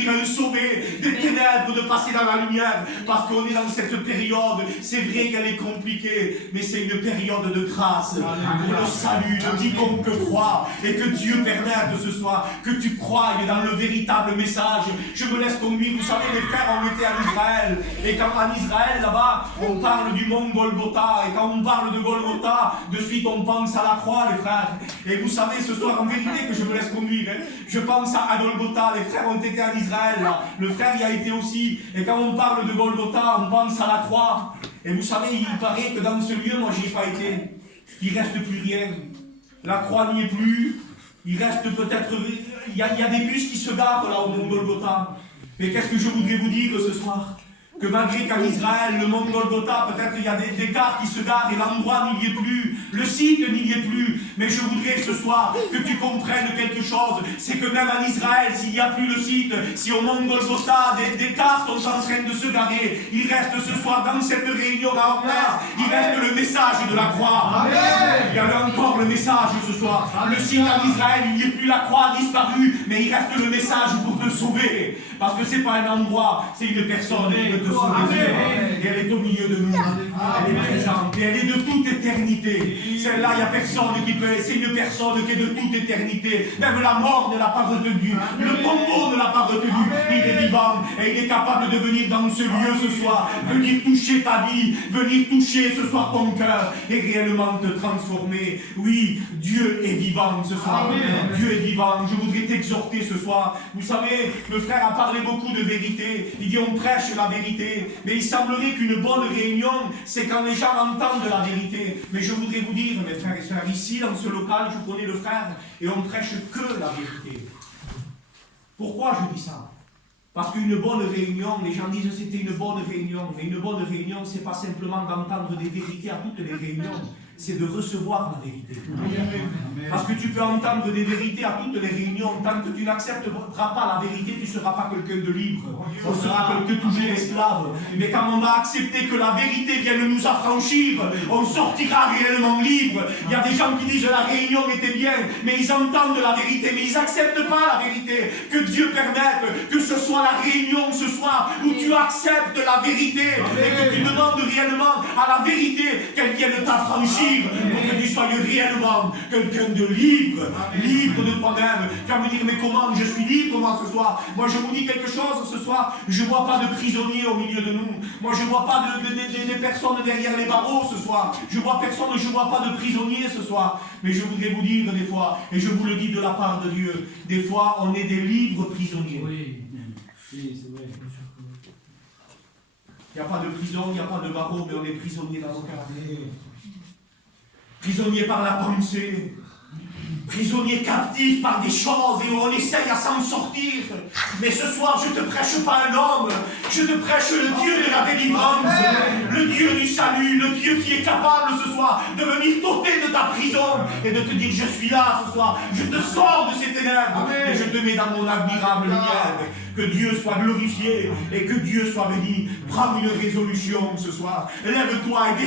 devenir un sauvé des ténèbres, de passer dans la lumière, parce qu'on est dans cette période, c'est vrai qu'elle est compliquée, mais c'est une période de grâce pour le salut de quiconque croit, et que Dieu permette ce soir que tu croies dans le véritable message. Je me laisse conduire, vous savez, les frères ont été en Israël, et quand en Israël, là-bas, on parle du mont Golgotha, et quand on parle de Golgotha, de suite on pense à la croix, les frères. Et vous savez, ce soir, en vérité, que je me laisse conduire, hein, je pense à Golgotha, les frères ont été en Israël, là. Le frère y a été aussi, et quand on parle de Golgotha, on pense à la croix. Et vous savez, il paraît que dans ce lieu, moi j'y ai pas été, il reste plus rien. La croix n'y est plus, il reste peut-être, il y a des bus qui se garent là au mont Golgotha. Mais qu'est-ce que je voudrais vous dire ce soir? Que malgré qu'en Israël, le mont Golgotha, peut-être il y a des cars qui se garent et l'endroit n'y est plus, le site n'y est plus. Mais je voudrais ce soir que tu comprennes quelque chose, c'est que même en Israël, s'il n'y a plus le site, si au mont Golgotha, des cars sont en train de se garer, il reste ce soir dans cette réunion à Ornès, il reste le message de la croix. Amen. Il y a encore le message ce soir. Le site en Israël, il n'y est plus, la croix a disparu, mais il reste le message pour te sauver. Parce que ce n'est pas un endroit, c'est une personne qui veut te sauver. Et elle est au milieu de nous. Elle est présente. Et elle est de toute éternité. Celle-là, il n'y a personne qui peut. C'est une personne qui est de toute éternité. Même la mort ne l'a pas retenu. Le tombeau ne l'a pas retenu. Il est vivant. Et il est capable de venir dans ce lieu ce soir. Venir toucher ta vie. Venir toucher ce soir ton cœur. Et réellement te transformer. Oui, Dieu est vivant ce soir. Amen. Dieu est vivant. Je voudrais t'exhorter ce soir. Vous savez, le frère a parlé beaucoup de vérité. Il dit on prêche la vérité. Mais il semblerait qu'une bonne réunion, c'est quand les gens entendent la vérité. Mais je voudrais vous dire, mes frères et sœurs, ici, dans ce local, je connais le frère, et on prêche que la vérité. Pourquoi je dis ça? Parce qu'une bonne réunion, les gens disent que c'était une bonne réunion. Mais une bonne réunion, c'est pas simplement d'entendre des vérités à toutes les réunions. C'est de recevoir la vérité. Parce que tu peux entendre des vérités à toutes les réunions, tant que tu n'accepteras pas la vérité, tu ne seras pas quelqu'un de libre. On sera quelqu'un toujours esclave. Mais quand on va accepter que la vérité vienne nous affranchir, on sortira réellement libre. Il y a des gens qui disent que la réunion était bien, mais ils entendent la vérité, mais ils n'acceptent pas la vérité. Que Dieu permette que ce soit la réunion ce soir où tu acceptes la vérité et que tu demandes réellement à la vérité qu'elle vienne t'affranchir. Pour que tu sois réellement quelqu'un de libre, libre de toi-même. Tu vas me dire, mais comment je suis libre moi ce soir? Moi je vous dis quelque chose ce soir, je ne vois pas de prisonniers au milieu de nous. Moi je ne vois pas des personnes derrière les barreaux ce soir. Je vois personne, je ne vois pas de prisonniers ce soir. Mais je voudrais vous dire des fois, et je vous le dis de la part de Dieu, des fois on est des libres prisonniers. Oui, c'est vrai. Il n'y a pas de prison, il n'y a pas de barreau, mais on est prisonniers dans nos cœurs. Prisonniers par la pensée, prisonniers captifs par des choses et on essaye à s'en sortir. Mais ce soir, je ne te prêche pas un homme, je te prêche le Dieu de la délivrance, le Dieu du salut, le Dieu qui est capable ce soir de venir t'ôter de ta prison et de te dire, je suis là ce soir, je te sors de ces ténèbres et je te mets dans mon admirable lumière. Que Dieu soit glorifié et que Dieu soit béni. Prends une résolution ce soir. Lève-toi et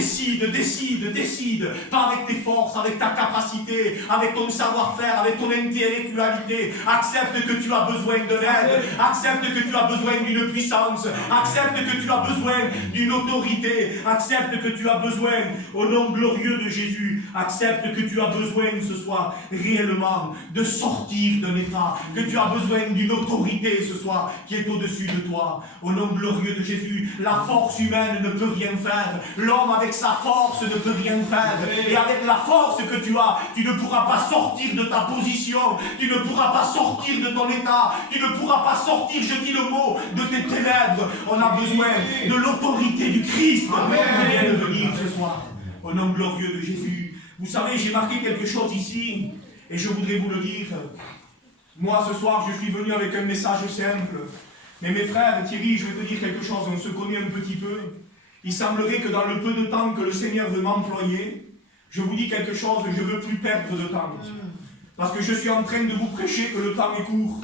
décide. Pas avec tes forces, avec ta capacité, avec ton savoir-faire, avec ton intellectualité. Accepte que tu as besoin de l'aide. Accepte que tu as besoin d'une puissance. Accepte que tu as besoin d'une autorité. Accepte que tu as besoin, au nom glorieux de Jésus, accepte que tu as besoin ce soir réellement de sortir d'un état. Que tu as besoin d'une autorité ce soir qui est au-dessus de toi. Au nom glorieux de Jésus, la force humaine ne peut rien faire. L'homme avec sa force ne peut rien faire. Et avec la force que tu as, tu ne pourras pas sortir de ta position. Tu ne pourras pas sortir de ton état. Tu ne pourras pas sortir, je dis le mot, de tes ténèbres. On a besoin de l'autorité du Christ qui vient de venir ce soir. Au nom glorieux de Jésus. Vous savez, j'ai marqué quelque chose ici et je voudrais vous le dire. Moi, ce soir, je suis venu avec un message simple. Mais mes frères, Thierry, je vais te dire quelque chose, on se connaît un petit peu. Il semblerait que dans le peu de temps que le Seigneur veut m'employer, je vous dis quelque chose, je ne veux plus perdre de temps. Parce que je suis en train de vous prêcher que le temps est court.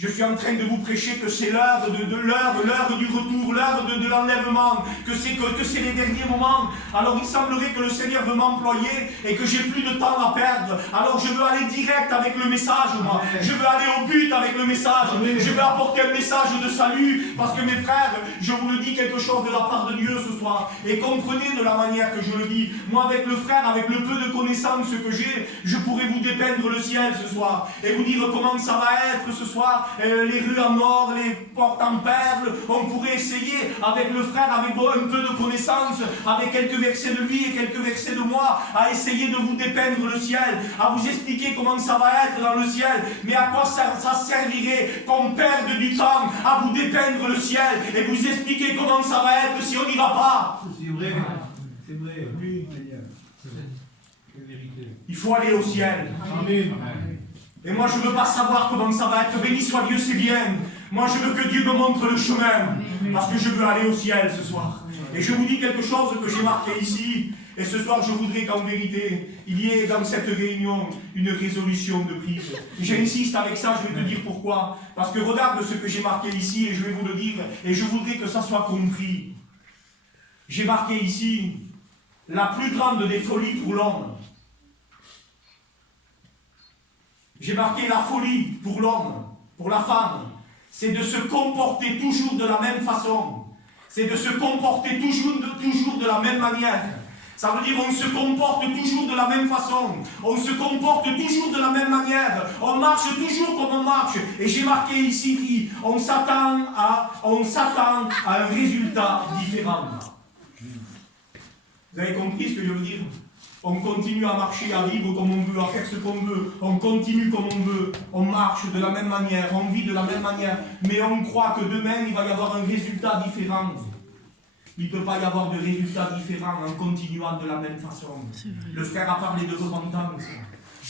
Je suis en train de vous prêcher que c'est l'heure l'heure du retour, l'heure de l'enlèvement, que c'est les derniers moments. Alors il semblerait que le Seigneur veut m'employer et que j'ai plus de temps à perdre. Alors je veux aller direct avec le message, moi. Je veux aller au but avec le message. Je veux apporter un message de salut. Parce que mes frères, je vous le dis quelque chose de la part de Dieu ce soir. Et comprenez de la manière que je le dis. Moi avec le frère, avec le peu de connaissances que j'ai, je pourrais vous dépeindre le ciel ce soir. Et vous dire comment ça va être ce soir. Les rues en or, les portes en perles. On pourrait essayer avec le frère, avec un peu de connaissances, avec quelques versets de lui et quelques versets de moi, à essayer de vous dépeindre le ciel, à vous expliquer comment ça va être dans le ciel. Mais à quoi ça servirait qu'on perde du temps à vous dépeindre le ciel et vous expliquer comment ça va être si on n'y va pas? C'est vrai, oui. C'est vérité. Il faut aller au ciel. Amen. Et moi je ne veux pas savoir comment ça va être. Béni soit Dieu, c'est bien. Moi je veux que Dieu me montre le chemin. Parce que je veux aller au ciel ce soir. Et je vous dis quelque chose que j'ai marqué ici. Et ce soir je voudrais qu'en vérité, il y ait dans cette réunion une résolution de prise. J'insiste avec ça, je vais te dire pourquoi. Parce que regarde ce que j'ai marqué ici et je vais vous le dire. Et je voudrais que ça soit compris. J'ai marqué ici la plus grande des folies pour l'homme. J'ai marqué la folie pour l'homme, pour la femme. C'est de se comporter toujours de la même façon. C'est de se comporter toujours de la même manière. Ça veut dire on se comporte toujours de la même façon. On se comporte toujours de la même manière. On marche toujours comme on marche. Et j'ai marqué ici, on s'attend à un résultat différent. Vous avez compris ce que je veux dire? On continue à marcher, à vivre comme on veut, à faire ce qu'on veut. On continue comme on veut. On marche de la même manière, on vit de la même manière. Mais on croit que demain, il va y avoir un résultat différent. Il ne peut pas y avoir de résultat différent en continuant de la même façon. Le frère a parlé de repentance.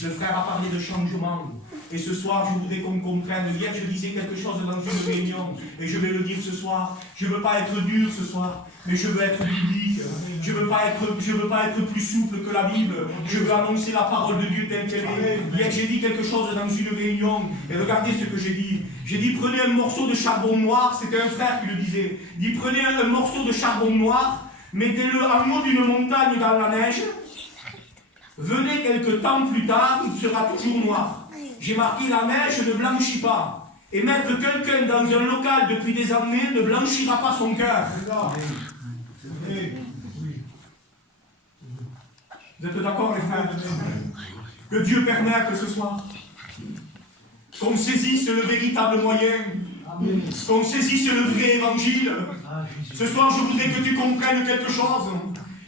Le frère a parlé de changement. Et ce soir, je voudrais qu'on comprenne. Hier, je disais quelque chose dans une réunion. Et je vais le dire ce soir. Je ne veux pas être dur ce soir. Mais je veux être biblique. Je ne veux pas être plus souple que la Bible. Je veux annoncer la parole de Dieu telle qu'elle est. Hier, j'ai dit quelque chose dans une réunion. Et regardez ce que j'ai dit. J'ai dit, prenez un morceau de charbon noir. C'était un frère qui le disait. Il dit, prenez un morceau de charbon noir. Mettez-le en haut d'une montagne dans la neige. Venez quelques temps plus tard, il sera toujours noir. J'ai marqué la neige ne blanchit pas. Et mettre quelqu'un dans un local depuis des années ne blanchira pas son cœur. Vous êtes d'accord les frères? Que Dieu permette ce soir qu'on saisisse le véritable moyen, qu'on saisisse le vrai évangile. Ce soir je voudrais que tu comprennes quelque chose.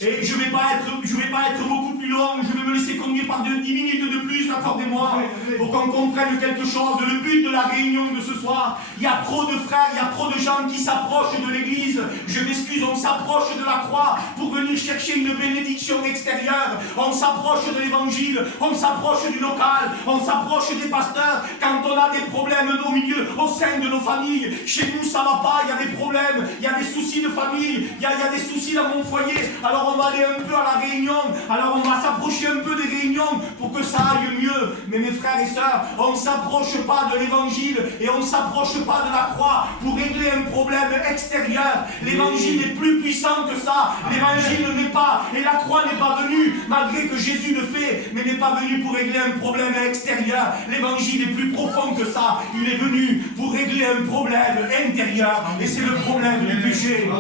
Et je ne vais pas être beaucoup plus long, je vais me laisser conduire par 10 minutes de plus, accordez-moi, pour qu'on comprenne quelque chose. Le but de la réunion de ce soir, il y a trop de frères, il y a trop de gens qui s'approchent de l'église. Je m'excuse, on s'approche de la croix pour venir chercher une bénédiction extérieure. On s'approche de l'évangile, on s'approche du local, on s'approche des pasteurs. Quand on a des problèmes au milieu, au sein de nos familles, chez nous ça ne va pas, il y a des problèmes, il y a des soucis de famille, il y a des soucis dans mon foyer. Alors on va aller un peu à la réunion, alors on va s'approcher un peu des réunions pour que ça aille mieux. Mais mes frères et sœurs, on ne s'approche pas de l'évangile et on ne s'approche pas de la croix pour régler un problème extérieur. L'évangile est plus puissant que ça. L'évangile n'est pas, et la croix n'est pas venue, malgré que Jésus le fait, mais n'est pas venu pour régler un problème extérieur. L'évangile est plus profond que ça. Il est venu pour régler un problème intérieur, et c'est le problème du péché.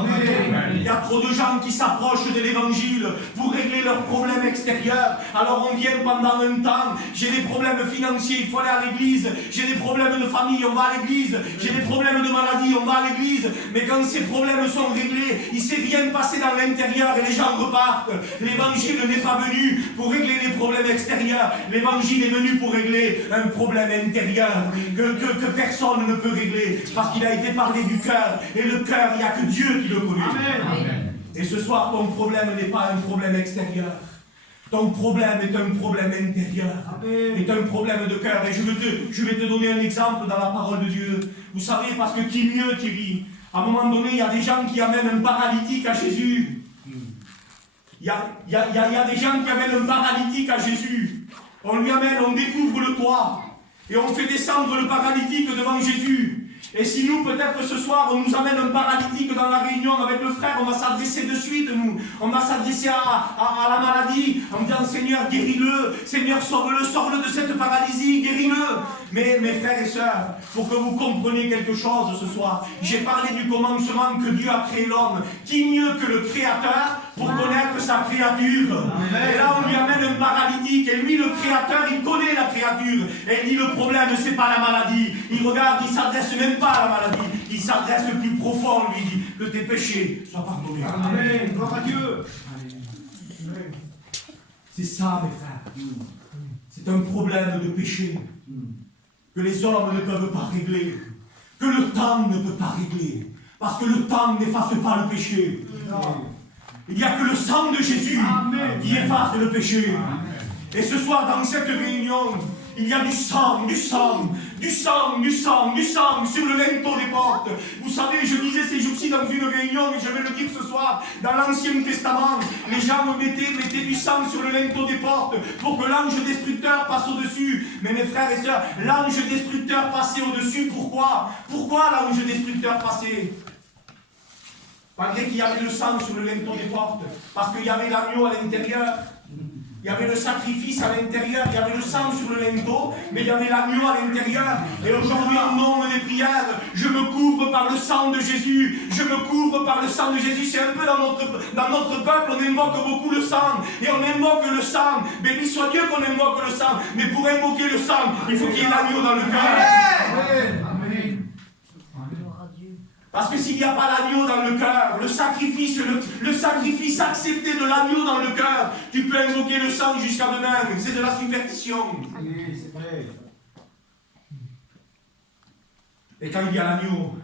Il y a trop de gens qui s'approchent de l'évangile pour régler leurs problèmes extérieurs. Alors on vient pendant un temps, j'ai des problèmes financiers, il faut aller à l'église. J'ai des problèmes de famille, on va à l'église. J'ai des problèmes de maladie, on va à l'église. Mais quand ces problèmes sont réglés, il ne s'est rien passé dans l'intérieur et les gens repartent. L'évangile n'est pas venu pour régler les problèmes extérieurs. L'évangile est venu pour régler un problème intérieur que personne ne peut régler, parce qu'il a été parlé du cœur. Et le cœur, il n'y a que Dieu qui le connaît. Amen. Et ce soir, ton problème n'est pas un problème extérieur. Ton problème est un problème intérieur. Est un problème de cœur. Et je vais te donner un exemple dans la parole de Dieu. Vous savez, parce que qui mieux, Thierry? À un moment donné, il y a des gens qui amènent un paralytique à Jésus. Il y a des gens qui amènent un paralytique à Jésus. On lui amène, on découvre le toit. Et on fait descendre le paralytique devant Jésus. Et si nous, peut-être ce soir, on nous amène un paralytique dans la réunion avec le frère, on va s'adresser de suite, nous. On va s'adresser à la maladie en disant, Seigneur, guéris-le. Seigneur, sauve-le, sors-le de cette paralysie, guéris-le. Mais mes frères et sœurs, pour que vous compreniez quelque chose ce soir, j'ai parlé du commencement que Dieu a créé l'homme. Qui mieux que le Créateur pour connaître sa créature? Et là, on lui amène un paralytique. Et lui, le Créateur, il connaît la créature. Et il dit, le problème, c'est pas la maladie. Il regarde, il s'adresse même pas à la maladie. Il s'adresse plus profond, lui dit, que tes péchés soient pardonnés. Amen. Gloire à Dieu. C'est ça, mes frères. C'est un problème de péché que les hommes ne peuvent pas régler, que le temps ne peut pas régler, parce que le temps n'efface pas le péché. Il n'y a que le sang de Jésus qui efface le péché. Et ce soir, dans cette réunion, il y a du sang, du sang, du sang, du sang, du sang sur le linteau des portes. Vous savez, je disais ces jours-ci dans une réunion, et je vais le dire ce soir, dans l'Ancien Testament, les gens mettaient du sang sur le linteau des portes pour que l'ange destructeur passe au-dessus. Mais mes frères et sœurs, l'ange destructeur passait au-dessus, pourquoi? Pourquoi l'ange destructeur passait? Malgré qu'il y avait le sang sur le linteau des portes, parce qu'il y avait l'agneau à l'intérieur. Il y avait le sacrifice à l'intérieur, il y avait le sang sur le linteau, mais il y avait l'agneau à l'intérieur. Et aujourd'hui, en nombre des prières, je me couvre par le sang de Jésus. Je me couvre par le sang de Jésus. C'est un peu dans notre peuple, on invoque beaucoup le sang. Et on invoque le sang. Béni soit Dieu qu'on invoque le sang. Mais pour invoquer le sang, il faut qu'il y ait l'agneau dans le cœur. Parce que s'il n'y a pas l'agneau dans le cœur, le sacrifice accepté de l'agneau dans le cœur, tu peux invoquer le sang jusqu'à demain. C'est de la superstition. Oui, c'est vrai. Et quand il y a l'agneau,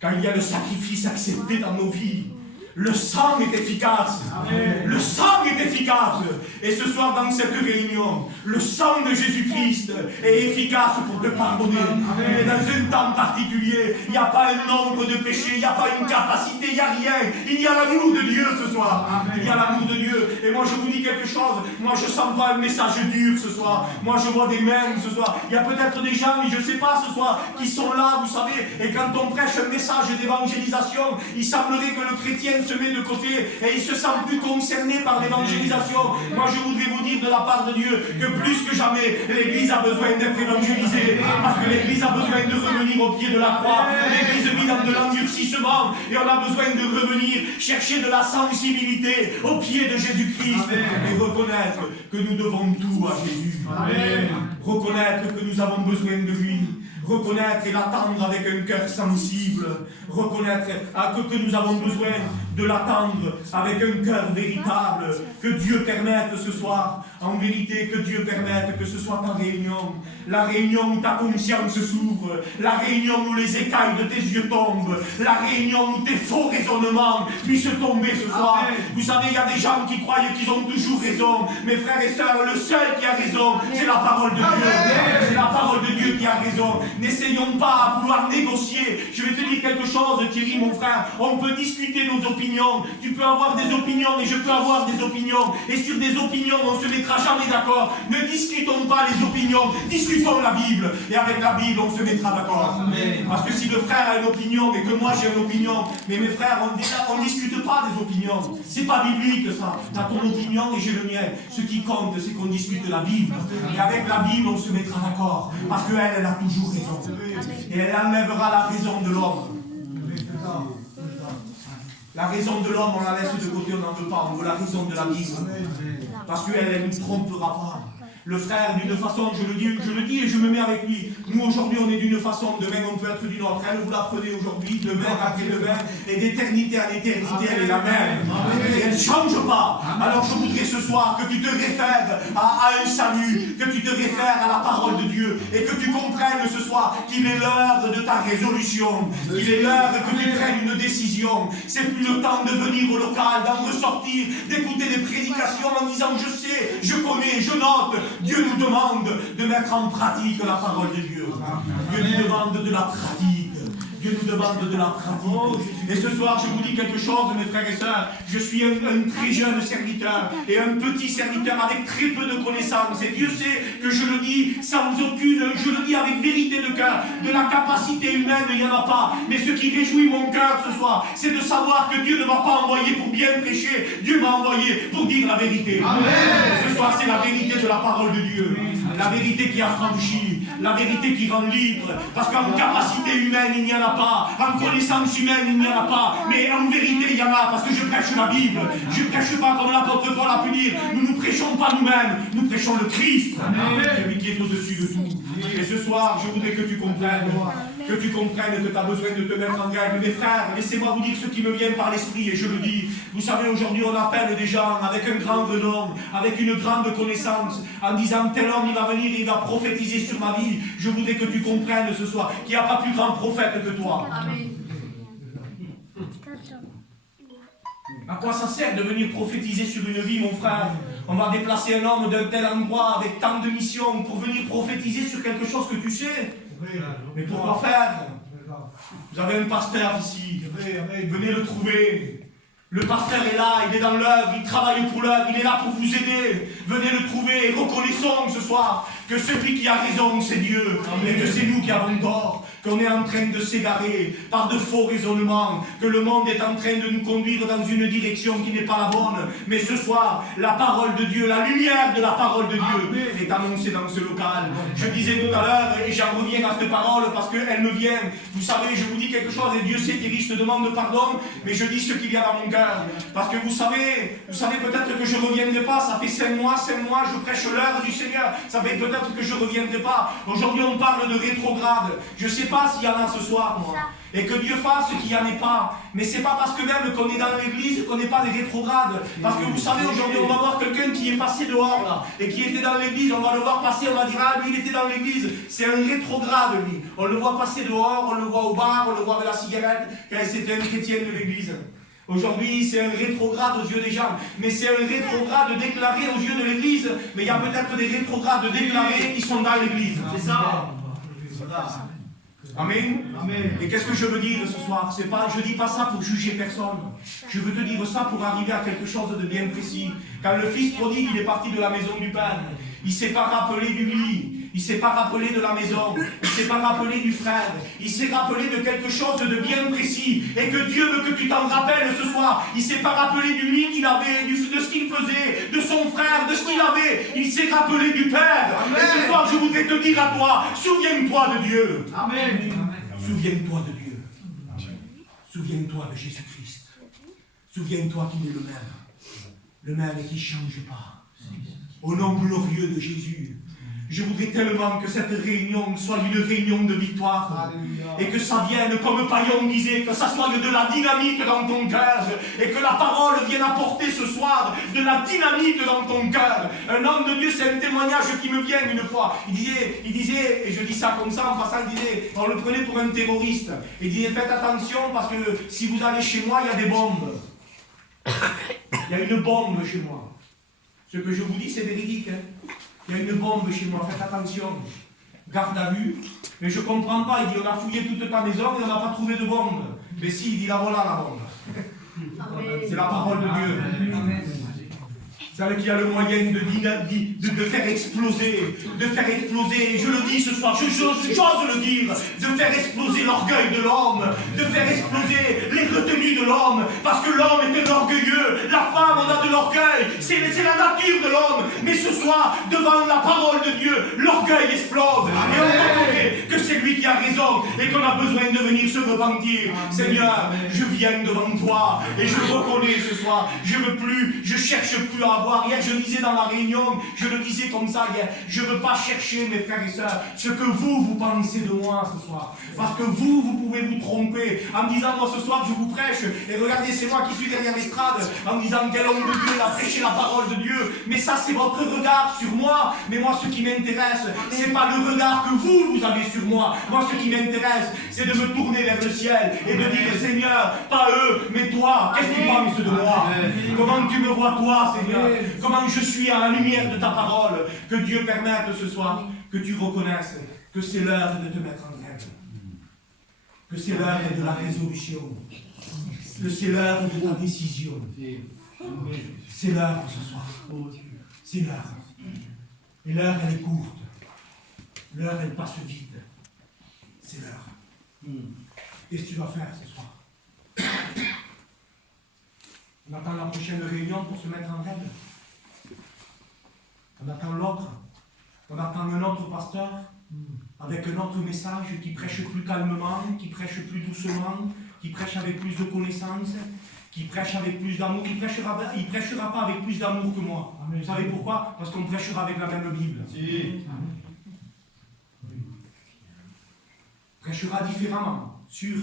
quand il y a le sacrifice accepté dans nos vies, le sang est efficace. Amen. Le sang est efficace. Et ce soir, dans cette réunion, le sang de Jésus-Christ est efficace pour te pardonner. Mais dans un temps particulier, il n'y a pas un nombre de péchés, il n'y a pas une capacité, il n'y a rien. Il y a l'amour de Dieu ce soir. Il y a l'amour de Dieu. Et moi, je vous dis quelque chose. Moi, je ne sens pas un message dur ce soir. Moi, je vois des mains ce soir. Il y a peut-être des gens, mais je ne sais pas ce soir, qui sont là, vous savez. Et quand on prêche un message d'évangélisation, il semblerait que le chrétien se met de côté et il se sent plus concerné par l'évangélisation. Moi, je voudrais vous dire de la part de Dieu que plus que jamais, l'Église a besoin d'être évangélisée. Parce que l'Église a besoin de revenir au pied de la croix. L'Église vit dans de l'endurcissement et on a besoin de revenir chercher de la sensibilité au pied de Jésus-Christ et reconnaître que nous devons tout à Jésus. Amen. Reconnaître que nous avons besoin de lui. Reconnaître et l'attendre avec un cœur sensible. Reconnaître que nous avons besoin de l'attendre avec un cœur véritable. Que Dieu permette ce soir, en vérité, que Dieu permette que ce soit ta réunion. La réunion où ta conscience s'ouvre. La réunion où les écailles de tes yeux tombent. La réunion où tes faux raisonnements puissent tomber ce soir. Amen. Vous savez, il y a des gens qui croient qu'ils ont toujours raison. Mes frères et sœurs, le seul qui a raison, c'est la parole de Dieu. C'est la parole de Dieu qui a raison. N'essayons pas à vouloir négocier. Je vais te dire quelque chose, Thierry, mon frère. On peut discuter nos opinions. Tu peux avoir des opinions et je peux avoir des opinions. Et sur des opinions, on ne se mettra jamais d'accord. Ne discutons pas les opinions. Discutons la Bible. Et avec la Bible, on se mettra d'accord. Parce que si le frère a une opinion et que moi j'ai une opinion, mais mes frères, on ne discute pas des opinions. C'est pas biblique ça. Tu as ton opinion et j'ai le mien. Ce qui compte, c'est qu'on discute la Bible. Et avec la Bible, on se mettra d'accord. Parce qu'elle, elle a toujours raison. Et elle enlèvera la raison de l'homme. La raison de l'homme, on la laisse de côté, on n'en veut pas. On veut la raison de la Bible. Parce qu'elle, elle ne nous trompera pas. Le frère, d'une façon, je le dis et je me mets avec lui. Nous, aujourd'hui, on est d'une façon, demain, on peut être d'une autre. Elle, vous l'apprenez aujourd'hui, demain, après-demain, et d'éternité à l'éternité, elle est la même. Et elle ne change pas. Alors, je voudrais ce soir que tu te réfères à un salut, que tu te réfères à la parole de Dieu, et que tu comprennes ce soir qu'il est l'heure de ta résolution, qu'il est l'heure que tu prennes une décision. C'est plus le temps de venir au local, d'en ressortir, d'écouter des prédications en disant je sais, je connais, je note. Dieu nous demande de mettre en pratique la parole de Dieu. Dieu nous demande de la pratique. Dieu Dieu nous demande de la pratique. Et ce soir, je vous dis quelque chose, mes frères et sœurs. Je suis un très jeune serviteur et un petit serviteur avec très peu de connaissances. Et Dieu sait que je le dis sans aucune, je le dis avec vérité de cœur. De la capacité humaine, il n'y en a pas. Mais ce qui réjouit mon cœur ce soir, c'est de savoir que Dieu ne m'a pas envoyé pour bien prêcher. Dieu m'a envoyé pour dire la vérité. Amen. Ce soir, c'est la vérité de la parole de Dieu. La vérité qui affranchit, la vérité qui rend libre. Parce qu'en capacité humaine, il n'y en a pas. En connaissance humaine, il n'y en a pas. Mais en vérité, il y en a. Parce que je prêche la Bible. Je ne prêche pas comme l'apôtre Paul a pu dire. Nous ne prêchons pas nous-mêmes. Nous prêchons le Christ. Celui qui est au-dessus de tout. Et ce soir, je voudrais que tu comprennes. Que tu comprennes que tu as besoin de te mettre en garde. Mes frères, laissez-moi vous dire ce qui me vient par l'esprit. Et je le dis. Vous savez, aujourd'hui, on appelle des gens avec un grand renom, avec une grande connaissance, en disant tel homme, il va venir, il va prophétiser sur ma vie. Je voudrais que tu comprennes ce soir qu'il n'y a pas plus grand prophète que toi. Amen. À quoi ça sert de venir prophétiser sur une vie, mon frère? On va déplacer un homme d'un tel endroit avec tant de missions pour venir prophétiser sur quelque chose que tu sais. Mais pourquoi faire? Vous avez un pasteur ici, venez le trouver. Le pasteur est là, il est dans l'œuvre, il travaille pour l'œuvre, il est là pour vous aider. Venez le trouver, reconnaissons ce soir que celui qui a raison, c'est Dieu, et que c'est nous qui avons tort, qu'on est en train de s'égarer par de faux raisonnements, que le monde est en train de nous conduire dans une direction qui n'est pas la bonne. Mais ce soir, la parole de Dieu, la lumière de la parole de Dieu est annoncée dans ce local. Je disais tout à l'heure, et j'en reviens à cette parole parce qu'elle me vient. Vous savez, je vous dis quelque chose, et Dieu sait qu'Éric te demande pardon, mais je dis ce qu'il y a dans mon cœur. Parce que vous savez peut-être que je ne reviendrai pas. Ça fait 5 mois, je prêche l'heure du Seigneur. Ça fait peut-être que je ne reviendrai pas. Aujourd'hui, on parle de rétrograde. Je ne sais pas s'il y en a ce soir, moi. Et que Dieu fasse qu'il n'y en ait pas. Mais c'est pas parce que même qu'on est dans l'église qu'on n'est pas des rétrogrades. Parce que vous savez, aujourd'hui, on va voir quelqu'un qui est passé dehors, là, et qui était dans l'église. On va le voir passer, on va dire, ah, lui, il était dans l'église. C'est un rétrograde, lui. On le voit passer dehors, on le voit au bar, on le voit avec la cigarette, car c'était un chrétien de l'église. Aujourd'hui, c'est un rétrograde aux yeux des gens, mais c'est un rétrograde déclaré aux yeux de l'Église. Mais il y a peut-être des rétrogrades déclarés qui sont dans l'Église. C'est ça. Amen. Amen. Et qu'est-ce que je veux dire ce soir? Je ne dis pas ça pour juger personne. Je veux te dire ça pour arriver à quelque chose de bien précis. Quand le fils prodigue, il est parti de la maison du Père. Il ne s'est pas rappelé du lit. Il ne s'est pas rappelé de la maison, il ne s'est pas rappelé du frère, il s'est rappelé de quelque chose de bien précis, et que Dieu veut que tu t'en rappelles ce soir. Il ne s'est pas rappelé du lit qu'il avait, de ce qu'il faisait, de son frère, de ce qu'il avait, il s'est rappelé du Père. Amen. Et ce soir je voudrais te dire à toi, souviens-toi de Dieu. Amen. Souviens-toi de Dieu. Souviens-toi de Jésus-Christ. Souviens-toi qu'il est le même et qui ne change pas. Au nom glorieux de Jésus. Je voudrais tellement que cette réunion soit une réunion de victoire. Alléluia. Et que ça vienne, comme Paillon disait, que ça soit de la dynamite dans ton cœur. Et que la parole vienne apporter ce soir de la dynamite dans ton cœur. Un homme de Dieu, c'est un témoignage qui me vient une fois. Il disait, et je dis ça comme ça en passant, il disait, on le prenait pour un terroriste. Il disait, faites attention parce que si vous allez chez moi, il y a des bombes. Il y a une bombe chez moi. Ce que je vous dis, c'est véridique. Il y a une bombe chez moi, faites attention. Garde à vue. Mais je ne comprends pas. Il dit, on a fouillé toute ta maison et on n'a pas trouvé de bombe. Mais si, il dit, la voilà la bombe. C'est la parole de Dieu. Amen. C'est avec qui a le moyen de faire exploser, et je le dis ce soir, j'ose le dire, de faire exploser l'orgueil de l'homme, de faire exploser les retenues de l'homme, parce que l'homme est un orgueilleux, la femme on a de l'orgueil, c'est la nature de l'homme, mais ce soir, devant la parole de Dieu, l'orgueil explose, et on reconnaît que c'est lui qui a raison, et qu'on a besoin de venir se repentir. Seigneur, je viens devant toi, et je reconnais ce soir, je cherche plus à avoir. Hier, je disais dans la réunion, je le disais comme ça hier, je ne veux pas chercher, mes frères et sœurs, ce que vous pensez de moi ce soir. Parce que vous pouvez vous tromper en me disant, moi ce soir, je vous prêche, et regardez, c'est moi qui suis derrière l'estrade, en me disant, quel homme de Dieu a prêché la parole de Dieu. Mais ça, c'est votre regard sur moi. Mais moi, ce qui m'intéresse, c'est pas le regard que vous avez sur moi. Moi, ce qui m'intéresse, c'est de me tourner vers le ciel et de dire, Seigneur, pas eux, mais toi, qu'est-ce que tu penses de moi? Comment tu me vois, toi, Seigneur? Comment je suis à la lumière de ta parole? Que Dieu permette ce soir que tu reconnaisses que c'est l'heure de te mettre en grève. que c'est l'heure de la résolution, que c'est l'heure de la décision. C'est l'heure ce soir. C'est l'heure. Et l'heure, elle est courte. L'heure, elle passe vite. C'est l'heure. Qu'est-ce que tu vas faire ce soir? On attend la prochaine réunion pour se mettre en règle. On attend l'autre. On attend un autre pasteur avec un autre message qui prêche plus calmement, qui prêche plus doucement, qui prêche avec plus de connaissances, qui prêche avec plus d'amour. Il ne prêchera pas avec plus d'amour que moi. Vous savez pourquoi? Parce qu'on prêchera avec la même Bible. Si. Prêchera différemment, sûr,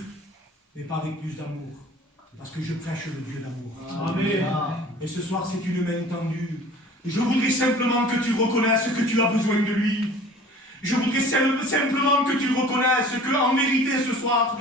mais pas avec plus d'amour. Parce que je prêche le Dieu d'amour. Amen. Et ce soir, c'est une main tendue. Je voudrais simplement que tu reconnaisses que tu as besoin de lui. Je voudrais simplement que tu reconnaisses qu'en vérité ce soir,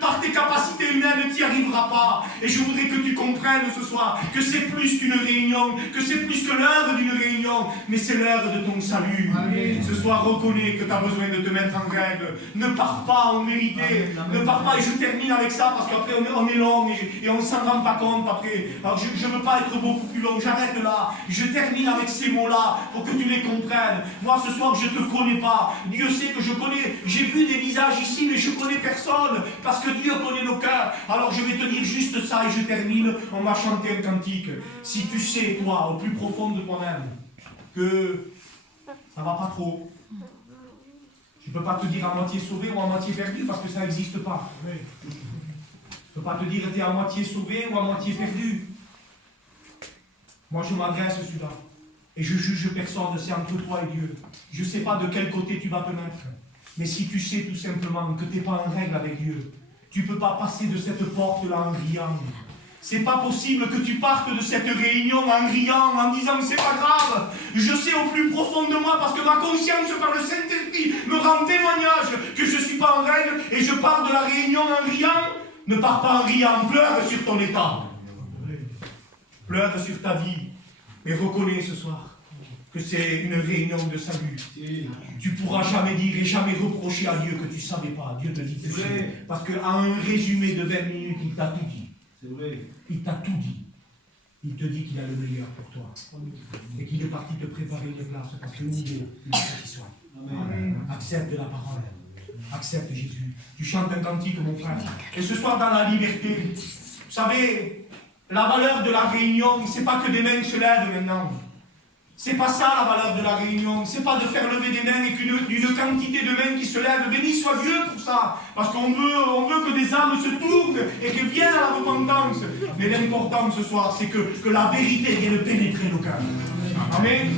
par tes capacités humaines, tu n'y arriveras pas. Et je voudrais que tu comprennes ce soir que c'est plus qu'une réunion, que c'est plus que l'heure d'une réunion, mais c'est l'heure de ton salut. Amen. Ce soir, reconnais que tu as besoin de te mettre en règle. Ne pars pas en vérité. Amen. Ne pars pas, et je termine avec ça parce qu'après on est long et on ne s'en rend pas compte après. Alors je ne veux pas être beaucoup plus long, j'arrête là. Je termine avec ces mots-là pour que tu les comprennes. Moi ce soir, je ne te connais pas. Dieu sait que je connais, j'ai vu des visages ici, mais je ne connais personne, parce que Dieu connaît nos cœurs. Alors je vais te dire juste ça et je termine. On va chanter un cantique. Si tu sais, toi, au plus profond de toi-même, que ça ne va pas trop, je ne peux pas te dire à moitié sauvé ou à moitié perdu, parce que ça n'existe pas. Je ne peux pas te dire tu es à moitié sauvé ou à moitié perdu. Moi je m'adresse à celui-là. Et je juge personne, c'est entre toi et Dieu. Je ne sais pas de quel côté tu vas te mettre. Mais si tu sais tout simplement que tu n'es pas en règle avec Dieu, tu ne peux pas passer de cette porte-là en riant. C'est pas possible que tu partes de cette réunion en riant, en disant c'est pas grave. Je sais au plus profond de moi, parce que ma conscience par le Saint-Esprit me rend témoignage que je ne suis pas en règle et je pars de la réunion en riant. Ne pars pas en riant, pleure sur ton état. Pleure sur ta vie. Mais reconnais ce soir que c'est une réunion de salut. Tu ne pourras jamais dire et jamais reprocher à Dieu que tu ne savais pas. Dieu te dit que tu sais. Parce qu'à un résumé de 20 minutes, il t'a tout dit. C'est vrai. Il t'a tout dit. Il te dit qu'il a le meilleur pour toi. Et qu'il est parti te préparer une place. Parce que nous, il est satisfait. Amen. Accepte la parole. Accepte Jésus. Tu chantes un cantique, mon frère. Et ce soir, dans la liberté, vous savez, la valeur de la réunion, c'est pas que des mains se lèvent maintenant. C'est pas ça la valeur de la réunion. C'est pas de faire lever des mains et d'une quantité de mains qui se lèvent. Béni soit Dieu pour ça. Parce qu'on veut que des âmes se tournent et que viennent à la repentance. Mais l'important ce soir, c'est que la vérité vienne pénétrer nos cœurs. Amen.